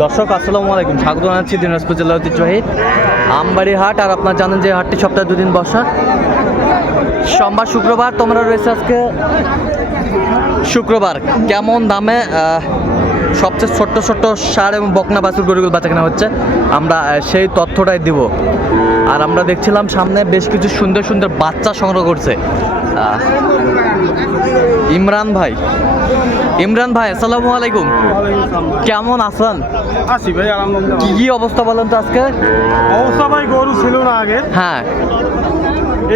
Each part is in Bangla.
দর্শক, আসসালামু আলাইকুম। স্বাগত জানাচ্ছি দিনাজপুর জেলা ঐতিহ্যবাহী আমবাড়ি হাট। আর আপনার জানেন যে হাটটি সপ্তাহে দুদিন বসা। সোমবার, শুক্রবার তোমরা রয়েছে আজকে। শুক্রবার কেমন দামে সবচেয়ে ছোট্ট ছোট্ট সার এবং বকনা বাছুর গরুগুলো বাঁচা কেনা হচ্ছে? আমরা সেই তথ্যটাই দিব। আর আমরা দেখছিলাম সামনে বেশ কিছু সুন্দর সুন্দর বাচ্চা সংগ্রহ করছে। ইমরান ভাই। ইমরান ভাই আসসালামু আলাইকুম। কেমন আছেন? আসি ভাই আলহামদুলিল্লাহ। কি কি অবস্থা বলেন তো আজকে? অবস্থা ভাই গরু ছিল না আগে। হ্যাঁ।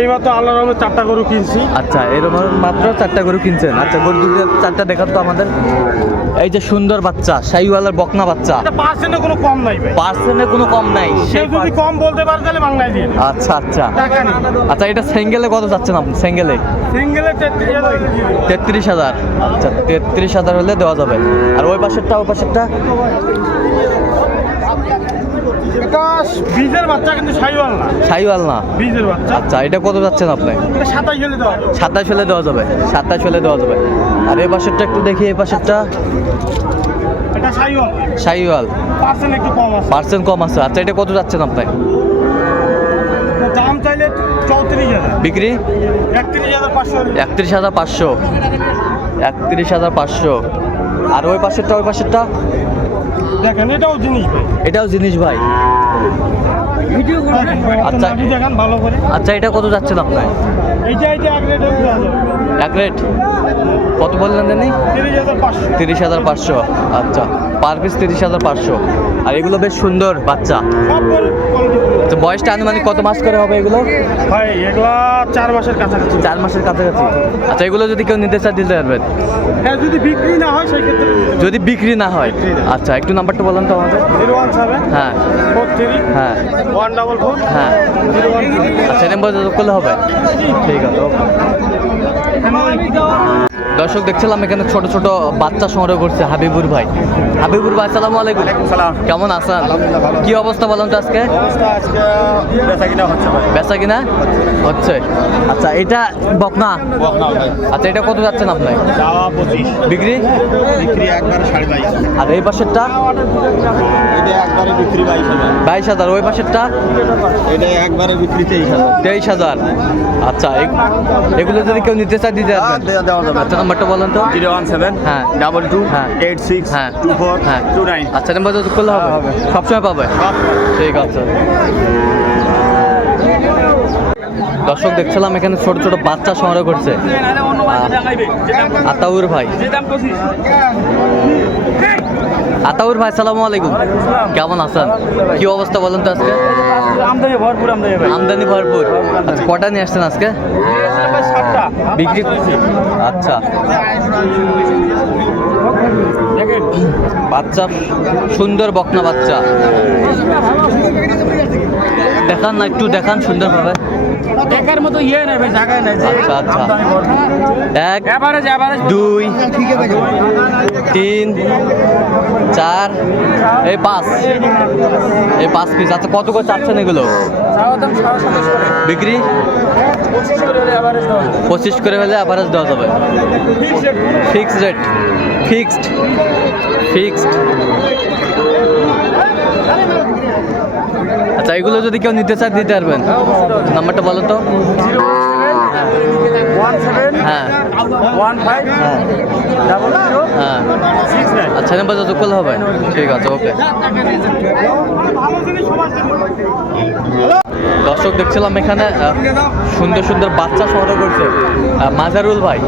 এই মাত্র আল্লাহ রহমের চারটা গরু কিনছি। আচ্ছা এরকম মাত্র চারটা গরু কিনছেন। আচ্ছা গরু দুটো চারটা দেখান তো আমাদের। এই যে সুন্দর বাচ্চা শাহিওয়ালার বকনা বাচ্চা। পার্সেন্টে কোনো কম নাই ভাই। পার্সেন্টে কোনো কম নাই। সেই যদি কম বলতে পারে তাহলে। আচ্ছা আচ্ছা। আচ্ছা এটা সিঙ্গেলে কত যাচ্ছেন আপনি? সিঙ্গেলে তেত্রিশ হাজার আচ্ছা তেত্রিশ হাজার হলে দেওয়া যাবে। আর ওই পাশেরটা ওই পাশেরটা? এটা বীজের বাচ্চা কিন্তু সাইওয়াল না। শাহিওয়াল না। বীজের বাচ্চা। আচ্ছা এটা কত যাচ্ছেন আপনি? সাতাশ দেওয়া যাবে। সাতাশ দেওয়া যাবে। সাতাশ হলে দেওয়া যাবে। আর এই পাশেরটা একটু দেখি এই পাশেরটা? এটা সাইওয়াল। শাহিওয়াল পার্সেন্ট একটু কম আছে। পার্সেন্ট কম আছে। আচ্ছা এটা কত যাচ্ছেন আপনি? দাম চাইলে চৌত্রিশ হাজার। বিক্রি? একত্রিশ হাজার পাঁচশো। একত্রিশ হাজার পাঁচশো। একত্রিশ হাজার পাঁচশো। আর ওই পাশেরটা ওই পাশেরটা? দেখেন এটাও জিনিস ভাই। এটাও জিনিস ভাই। আচ্ছা। আচ্ছা। দেখেন ভালো করে। আচ্ছা এটা কত যাচ্ছেন আপনার? এইটা এইটা এক রেটে এক রেট? কত বললেন জানি পাঁচশো। তিরিশ হাজার পাঁচশো। আচ্ছা পার পিস তিরিশ হাজার পাঁচশো। আর এগুলো বেশ সুন্দর বাচ্চা। আচ্ছা বয়সটা আনুমানিক কত মাস করে হবে এগুলো? ভাই এগুলা চার মাসের কাছাকাছি। চার মাসের কাছাকাছি। আচ্ছা এগুলো যদি কেউ নিতে চায় দিতে পারবেন হ্যাঁ যদি বিক্রি না হয় সেই ক্ষেত্রে যদি বিক্রি না হয় আচ্ছা একটু নাম্বারটা বলেন তো আমাদের। জিরো ওয়ান সেভেন হ্যাঁ। ফোর থ্রি হ্যাঁ। ওয়ান ডাবল ফোর হ্যাঁ। জিরো ওয়ান আচ্ছা নাম্বার করলে হবে। ঠিক আছে ওকে। দর্শক দেখছিলাম এখানে ছোট ছোট বাচ্চা সংগ্রহ করছে হাবিবুর ভাই। হাবিবুর ভাই আসসালামু আলাইকুম। কেমন আছেন? কি অবস্থা বলেন তো আজকে? অবস্থা আজকে বেচা কিনা হচ্ছে ভাই। বেচা কিনা? হচ্ছে। আচ্ছা এটা বকনা? আচ্ছা এটা কত যাচ্ছেন আপনি? বিক্রি? বিক্রি একবারে সাড়ে বাইশ। আর এই পাশেরটা? বাইশ হাজার। ওই পাশেরটা? এটা একবারে বিক্রি তেইশ হাজার। তেইশ হাজার। আচ্ছা এগ- এগুলো যদি কেউ নিতে চায় দিতে যাবে। আচ্ছা নাম্বারটা বলেন তো। জিরো ওয়ান সেভেন হ্যাঁ। ডাবল টু হ্যাঁ। এইট সিক্স হ্যাঁ। টু ফোর হ্যাঁ। Two nine. আচ্ছা নাম্বার যদি করলে হবে। সবসময় পাবে? ঠিক আছে। দর্শক দেখছিলাম এখানে ছোট ছোট বাচ্চা সংগ্রহ করছে। আতাউর ভাই। আতাউর ভাই সালামু আলাইকুম। কেমন আছেন? কি অবস্থা বলেন তো আজকে? আমদানি ভরপুর আমদানি ভরপুর। আচ্ছা কটা নিয়ে আসছেন আজকে? বিক্রি আচ্ছা। বাচ্চা সুন্দর বকনা বাচ্চা। দেখান না একটু দেখান সুন্দরভাবে। দেখার মতো ইয়ে নাই ভাই জায়গায় নাই যে আচ্ছা আচ্ছা। এক এভারেজ এভারেজ দুই তিন চার এই পাঁচ। এই পাঁচ পিস আচ্ছা কত করে চাচ্ছেন এগুলো? বিক্রি? পঁচিশ করে পঁচিশ হলে অ্যাভারেজ দেওয়া যাবে। ফিক্সড রেট ফিক্সড ফিক্সড আচ্ছা এগুলো যদি কেউ নিতে চায়, দিতে পারবেন। নাম্বারটা বলো তো। হ্যাঁ। হ্যাঁ। আচ্ছা নাম্বার যত করলে হবে। ঠিক আছে, ওকে। দর্শক, দেখছিলাম এখানে সুন্দর সুন্দর বাচ্চা সংগ্রহ করছে। মাজারুল ভাই।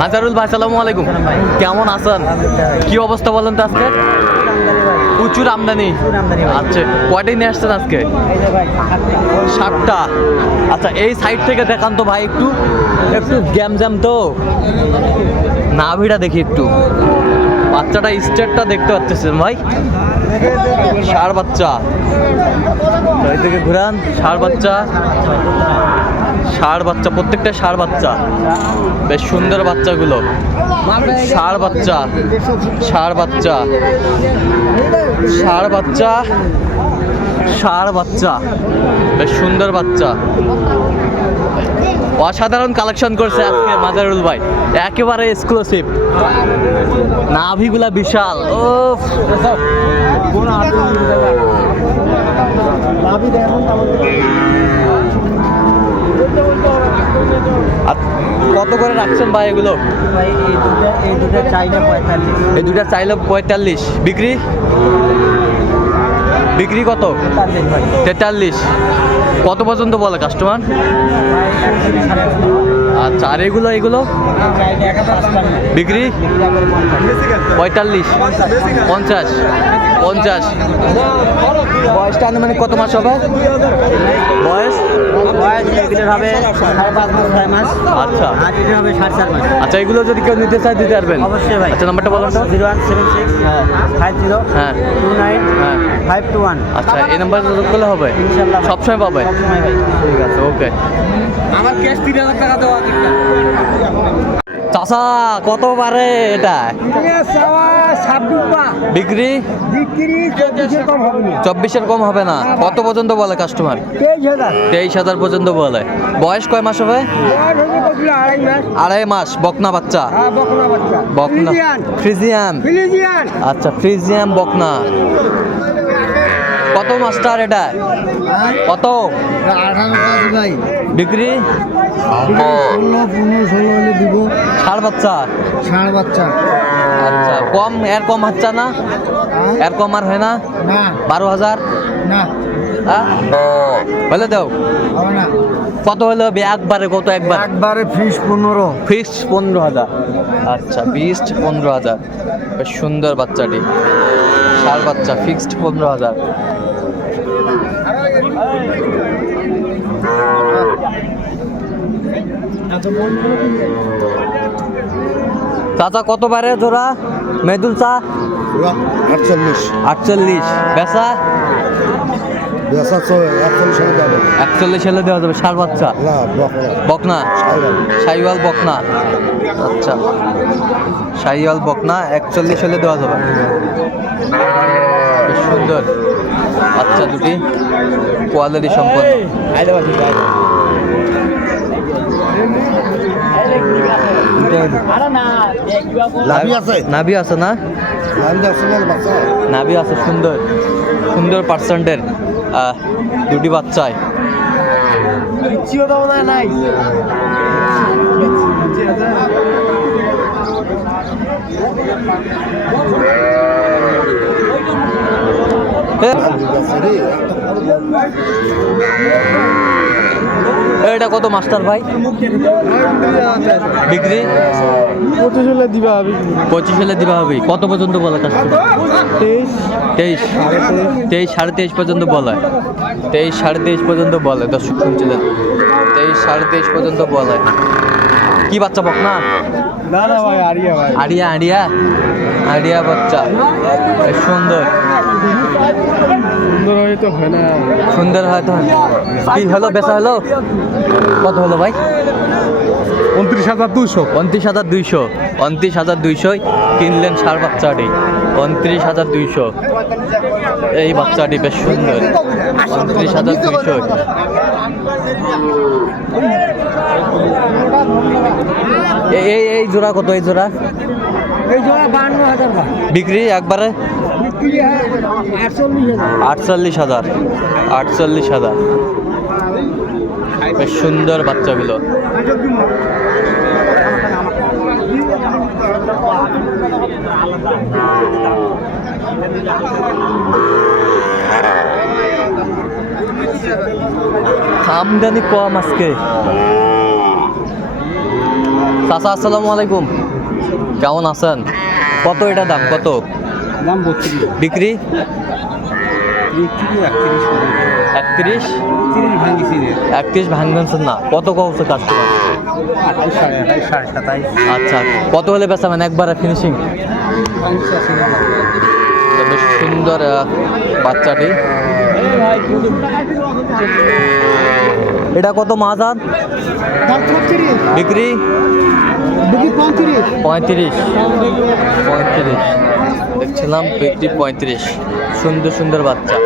মাজারুল ভাই সালামু আলাইকুম। কেমন আছেন? কি অবস্থা বলেন তো আজকে? প্রচুর আমদানি। আচ্ছা কয়টাই নিয়ে আসছেন আজকে? ষাটটা আচ্ছা এই সাইড থেকে দেখান তো ভাই একটু। একটু গ্যাম জ্যাম তো। নাভিটা দেখি একটু। বাচ্চাটা স্টেটটা দেখতে পাচ্ছেন ভাই। ষাড় বাচ্চা। ঘুরান ষাড় বাচ্চা। ষাড় বাচ্চা, প্রত্যেকটা ষাড় বাচ্চা। বেশ সুন্দর বাচ্চাগুলো। ষাড় বাচ্চা ষাড় বাচ্চা ষাড় বাচ্চা ষাড় বাচ্চা, বেশ সুন্দর বাচ্চা। অসাধারণ কালেকশন করছে আজকে মাজারুল ভাই। একেবারে এক্সক্লুসিভ নাভিগুলা বিশাল। ও কত করে রাখছেন ভাই এগুলো? এই দুটো চাইলে পঁয়তাল্লিশ। এই পঁয়তাল্লিশ বিক্রি? বিক্রি কত? তেতাল্লিশ। কত পর্যন্ত বলে কাস্টমার আচ্ছা আর এগুলো এগুলো? বিক্রি? পঁয়তাল্লিশ। পঞ্চাশ। পঞ্চাশ। বয়সটা আনুমানিক কত মাস হবে? বয়স? হবে সাড়ে পাঁচ মাস ছয় মাস। আচ্ছা। আর এটার হবে সাড়ে চার মাস। আচ্ছা এগুলো যদি কেউ নিতে চায় দিতে পারবেন। অবশ্যই ভাই। আচ্ছা নাম্বারটা বলুন তো। জিরো ওয়ান সেভেন সিক্স হ্যাঁ। ফাইভ জিরো হ্যাঁ। টু নাইন হ্যাঁ। Five two one. আচ্ছা এই নাম্বার যোগাযোগ করলে হবে? ইনশাল্লাহ। সবসময় পাবে? সবসময় ভাই। ঠিক আছে ওকে। আমার ক্যাশ তিন হাজার টাকা দেওয়া চাষা কত পারে এটা? বিক্রি? চব্বিশের কম হবে না। কত পর্যন্ত বলে কাস্টমার তেইশ হাজার পর্যন্ত বলে। বয়স কয় মাস হবে? আড়াই মাস। বকনা বাচ্চা? বকনা। ফ্রিজিয়ান। আচ্ছা ফ্রিজিয়াম বকনা। কত মাস্টার এটা? কত? ভাই বিক্রি ষোলো পনেরো ষোলো হলে দিব। ষাড় বাচ্চা? ষাঁড় বাচ্চা। আচ্ছা কম এর কম হচ্ছে না? এর কম আর হয় না? বারো হাজার? না। হ্যাঁ বলে দাও। না। কত হলো একবারে কত একবার? একবারে ফিস পনেরো। ফিক্সড পনেরো হাজার। আচ্ছা বিস্ট পনেরো হাজার। বেশ সুন্দর বাচ্চাটি। ষাট বাচ্চা ফিক্সড পনেরো হাজার। চাচা কত বারে জোড়া? মেদুল চা? আটচল্লিশ। আটচল্লিশ। বেচা? বেসা একচল্লিশ সালে দেওয়া যাবে। ষাট বাচ্চা? বকনা। সাইওয়াল। বকনা? আচ্ছা। সাইওয়াল বকনা একচল্লিশ হলে দেওয়া যাবে। বেশ সুন্দর। আচ্ছা দুটি। কোয়ালিটি সম্পন্ন। নাভি আছে? না? নাভি আছে সুন্দর। সুন্দর পার্সেন্টের দুটি বাচ্চায় নাই। এটা কত মাস্টার ভাই? বিক্রি? পঁচিশ হলে দিবা পঁচিশ হলে দিবা হবে কত পর্যন্ত বলে কাস্টমার তেইশ। তেইশ। তেইশ সাড়ে তেইশ পর্যন্ত বলে তেইশ সাড়ে তেইশ পর্যন্ত বলে দর্শক শুনছিলেন? তেইশ সাড়ে তেইশ পর্যন্ত বলে কি বাচ্চা বক না? না না ভাই আরিয়া ভাই। আড়িয়া আড়িয়া আড়িয়া বাচ্চা। সুন্দর। সুন্দর হয়ে তো হয় না। সুন্দর হয়তো কি হলো বেচা হলো? কত হলো ভাই? উনত্রিশ হাজার দুশো উনত্রিশ হাজার দুইশো উনত্রিশ হাজার দুইশোই কিনলেন সার বাচ্চাটি। উনত্রিশ হাজার দুইশো। এই বাচ্চাটি বেশ সুন্দর। উনত্রিশ হাজার দুইশো। এই এই- জোড়া কত এই জোড়া? এই জোড়া হাজার বিক্রি একবারে? আটচল্লিশ হাজার। আটচল্লিশ হাজার। বেশ সুন্দর বাচ্চাগুলো। আমদানি কম আজকে। চাচা, আসসালামু আলাইকুম। কেমন আছেন? কত এটা দাম? কত? দাম বত্রিশ। বিক্রি? বিক্রি একত্রিশ একত্রিশ? তিরিশ ভাঙিছি একত্রিশ ভাঙবেন না। কত কমছে কাস্টমার সাতাইশ। আচ্ছা কত হলে বেচাবেন একবারে ফিনিশিং বেশ সুন্দর বাচ্চাটি। এটা কত মাজান? বিক্রি? বিক্রি পঁয়ত্রিশ। পঁয়ত্রিশ। পঁয়ত্রিশ। দেখছিলাম বিক্রি পঁয়ত্রিশ। সুন্দর সুন্দর বাচ্চা।